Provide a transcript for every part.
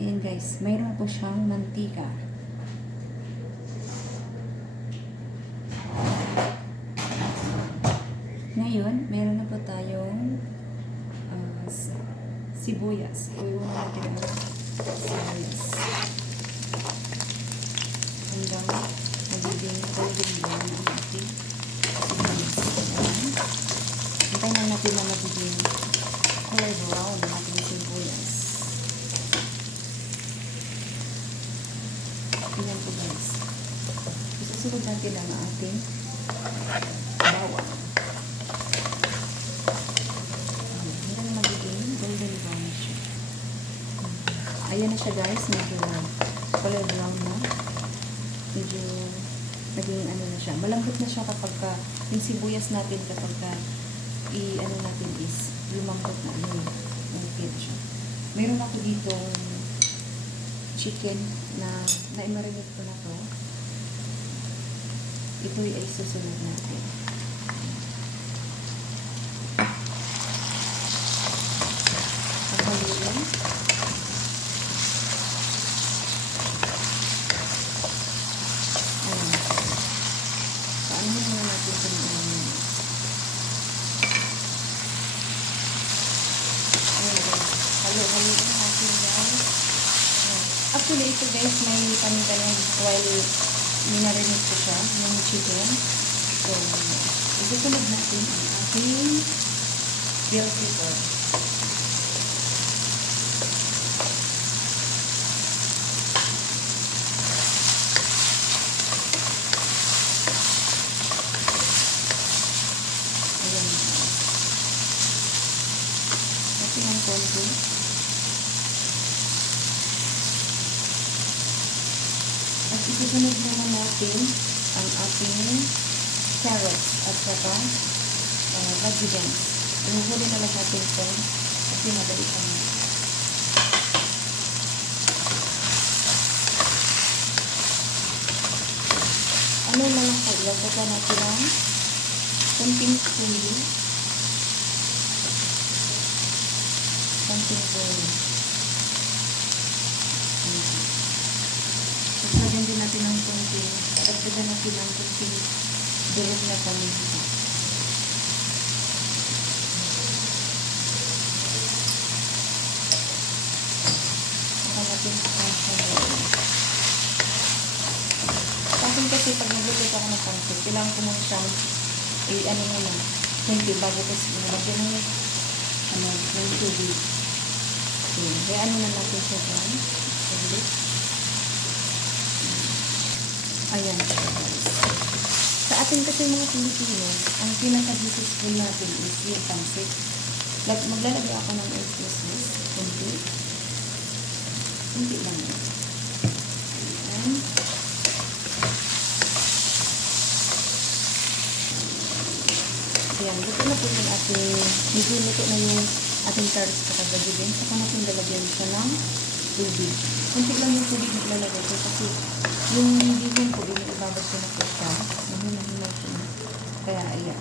Ayan guys, mayroon po siyang mantika. Ngayon, meron na po tayong sibuyas. Iwan natin ang sibuyas. Hanggang magiging golden brown ang ating sibuyas. Hintayin lang natin na magiging color brown ang ating sibuyas. Ayan po guys. Isusunod natin ang ating bawang. Hanggang magiging golden brown siya. Ayan na siya guys. Medyo color brown na. Medyo naging ano na siya. Malambot na siya kapag yung sibuyas natin kapag ano natin is lumambot na yun. Okay na siya. Meron ako dito chicken na na-marinate ko na to. Ito ay susunod natin. Paghaluin. Ayan. Paano muna natin ito naman? Ayan. Halo-halo natin guys. Actually, ito guys, may paminta na while minarinate ko siya, yung chicken. So, isusunod natin ang ating bell pepper. Ayan. Kasi ng konti. At isusunod naman natin ang ating carrots at saka vegetables. Inuhuli na lang natin ito kasi madali pa na. Ano na lang po, ilagay natin ang konting chili. Konting chili. Lagyan din natin ng konting, dagdagan natin ng konting durog na paminta. Saka natin ang sandali. Pasin kasi pag nagluluto ako ng pancit, kailangan ko muna siyang ano muna, hindi bago kasi nilagyan ng tubig. Kaya ano na natin siya dyan. Saglit. Ayan guys. Sa atin kasi mga Pilipino, ang pinaka-successful natin is yung pancit. Maglalagay ako ng extra sauce. Kunti lang yun. Ayan. Ayan, luto na po yung ating, medyo luto na yung ating carrots kakagagawin. Saka natin lalagyan siya ng tubig. Kunti lang yung tubig na ilalagay ko kasi yung bihon po, yung ibabad ko na po siya. Mahina-hina siya. Kaya, ayan.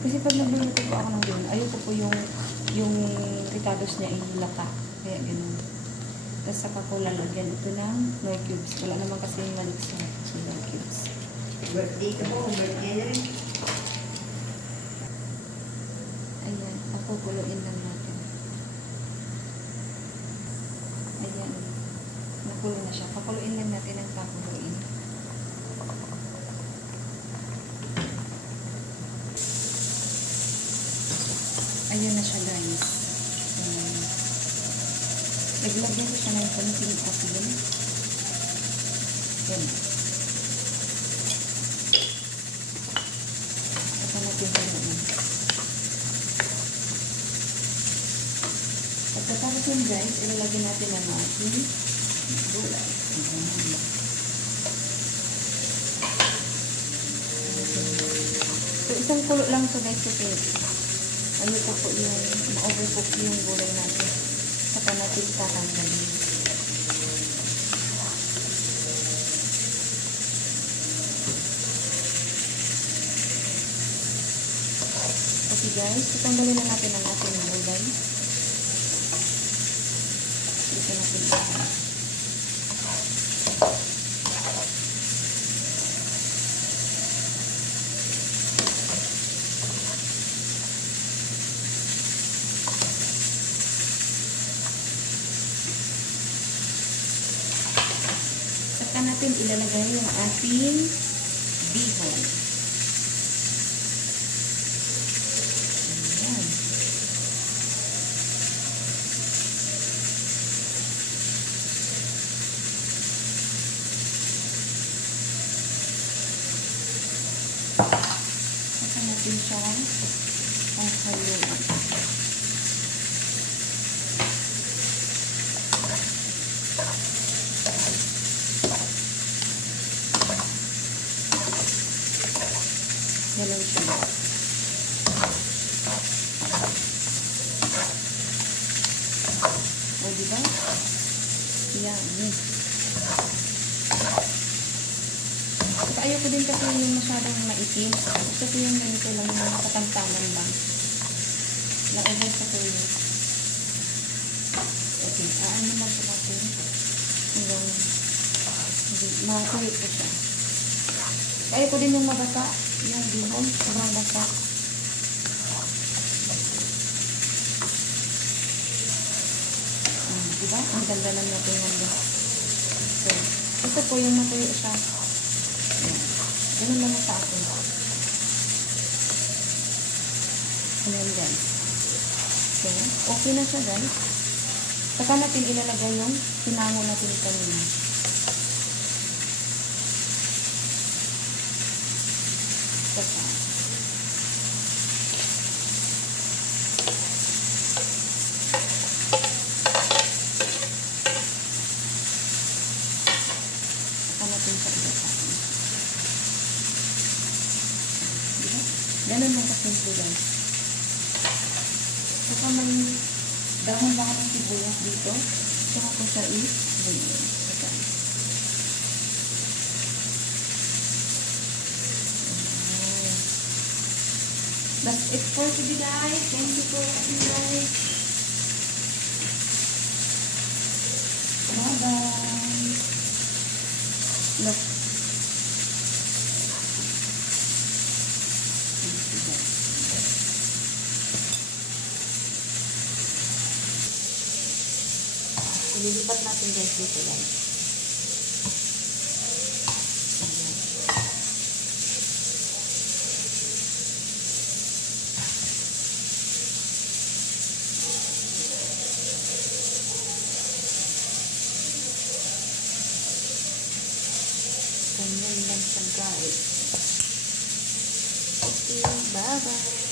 Kasi pag nagluluto po ako ng bihon, ayoko po yung ritados niya ay laka. Kaya, ganun. Tapos saka ko lalagyan ito ng no cubes. Wala naman kasi yung malik sa no cubes. Birthday ka po, birthday na rin. Ayan, pakukuluin lang natin. Ayan, nakulo na siya. Pakuluin lang natin ang pakuluin. Ayan na siya guys. Naglagyan ko siya ng konting asin. Ayan. Saka natin haluin. Pagkatapos yun guys, ilalagyan natin ang ating gulay. So, isang kulo lang ito guys kasi ano ito po yung ma-overcook yung gulay natin. Saka natin tatanggalin. spicy guys. Tatanggalin na natin ang ating gulay. Dito natin ito. Saka natin ilalagay yung ating bihon. Ayan. Saka natin siya ang haluan. Ganun siya. O, diba? Yan. Saka ayoko din kasi yung masyadong maitim. Gusto ko yung ganito lang, yung katamtaman lang. Na-over sa tuyo. Okay, ano lang ito natin. Hanggang matuyo ko siya. Ayoko din yung mabasa. Yung bihon, sobrang basa. Diba? Ang ganda lang natin yung bihon. So, gusto ko yung matuyo siya. Ganun lang sa akin. Ayan guys. So, okay na siya guys. Saka natin ilalagay yung pinango natin kanina. Saka. Saka natin sa ilagay. Diba? Ganun lang kasimple guys. Saka may dahon lang ng sibuyas dito. Saka ko siya i-buyin. Saka. That's it for today guys. Thank you for watching guys. Bye bye. Look. Ililipat natin guys dito guys. Ganyan lang siya guys. Okay, bye bye.